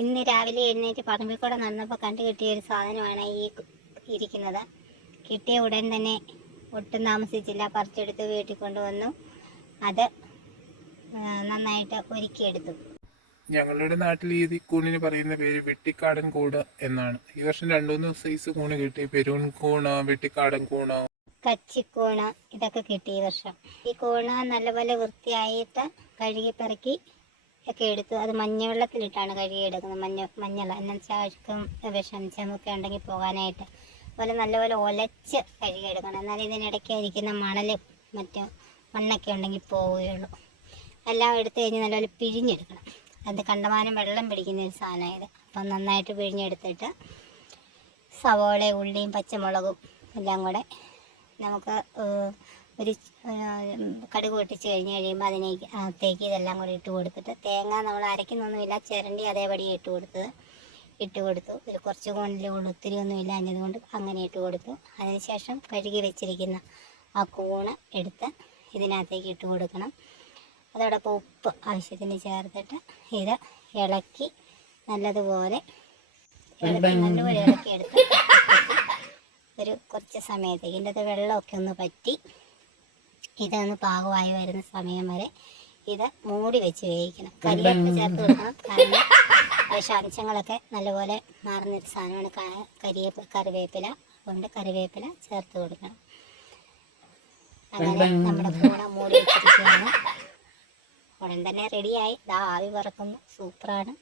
ഇന്ന് രാവിലെ എഴുന്നേറ്റ് പറമ്പിൽ കൂടെ നടന്നപ്പോൾ കണ്ടു കിട്ടിയ ഒരു സാധനമാണ് ഈ ഇരിക്കുന്നത്. കിട്ടിയ ഉടൻ തന്നെ ഒട്ടും താമസിച്ചില്ല. പറിച്ചെടുത്ത് വീട്ടിൽ കൊണ്ടുവന്നു. അത് നന്നായിട്ട് ഒരുക്കിയെടുത്തു. ഞങ്ങളുടെ നാട്ടിൽ ഈ കൂണിന് പറയുന്ന പേര് വെട്ടിക്കാടൻ കൂട് എന്നാണ്. ഈ വർഷം രണ്ടു മൂന്ന് സൈസ് കൂണ് കിട്ടി. പെരുൺ കൂണ് വെട്ടിക്കാടൻ കൂണ്. കച്ചിക്കൂണ് ഇതൊക്കെ കിട്ടി ഈ വർഷം. ഈ കോണ നല്ലപോലെ വൃത്തിയായിട്ട് കഴുകി പെറുക്കി ഒക്കെ എടുത്തു. അത് മഞ്ഞവെള്ളത്തിലിട്ടാണ് കഴുകി എടുക്കുന്നത് മഞ്ഞ മഞ്ഞൾ എന്നുവെച്ചാൽ വിഷാംശമൊക്കെ ഉണ്ടെങ്കിൽ പോകാനായിട്ട്. അതുപോലെ നല്ലപോലെ ഒലച്ച് കഴുകി എടുക്കണം എന്നാലും ഇതിനിടയ്ക്ക് ഇരിക്കുന്ന മണലും മറ്റു മണ്ണൊക്കെ ഉണ്ടെങ്കിൽ പോവുകയുള്ളൂ. എല്ലാം എടുത്തു കഴിഞ്ഞ് നല്ലപോലെ പിഴിഞ്ഞെടുക്കണം. അത് കണ്ടമാനം വെള്ളം പിടിക്കുന്ന ഒരു സാധനമായത്. അപ്പം നന്നായിട്ട് പിഴിഞ്ഞെടുത്തിട്ട് സവോള ഉള്ളിയും പച്ചമുളകും എല്ലാം കൂടെ നമുക്ക് ഒരു കടുക് പൊട്ടിച്ച് കഴിഞ്ഞ് കഴിയുമ്പോൾ അതിനേക്ക് അകത്തേക്ക് ഇതെല്ലാം കൂടി ഇട്ട് കൊടുത്തിട്ട് തേങ്ങ നമ്മൾ അരയ്ക്കുന്നൊന്നുമില്ല ചിരണ്ടി അതേപടി ഇട്ട് കൊടുത്തത്. ഇട്ട് കൊടുത്തു. ഒരു കുറച്ച് കൊണ്ടിലേ ഉള്ളൂ ഒത്തിരി ഒന്നുമില്ല എന്നതുകൊണ്ട് അങ്ങനെ ഇട്ട് കൊടുത്തു. അതിനുശേഷം കഴുകി വെച്ചിരിക്കുന്ന ആ കൂണ് എടുത്ത് ഇതിനകത്തേക്ക് ഇട്ട് കൊടുക്കണം. അതോടൊപ്പം ഉപ്പ് ആവശ്യത്തിന് ചേർത്തിട്ട് ഇത് ഇളക്കി നല്ലതുപോലെ നല്ലപോലെ ഇളക്കി എടുത്ത് ഒരു കുറച്ച് സമയത്തേക്ക് ഇതിന്റെ അകത്ത് വെള്ളമൊക്കെ ഒന്ന് പറ്റി. ഇതൊന്ന് പാകമായി വരുന്ന സമയം വരെ ഇത് മൂടി വെച്ച് വേവിക്കണം. കരിവേപ്പില ചേർത്ത് കൊടുക്കണം. കാരണം വിഷാംശങ്ങളൊക്കെ നല്ലപോലെ മാറുന്നൊരു സാധനമാണ് കരിയേപ്പ് കറിവേപ്പില. അതുകൊണ്ട് കറിവേപ്പില ചേർത്ത് കൊടുക്കണം. അങ്ങനെ നമ്മുടെ കൂടെ മൂടി വെച്ചിരിക്കുകയാണ്. ഉടൻ തന്നെ റെഡിയായി ദാ ആവി പറക്കുന്നു സൂപ്പറാണ്.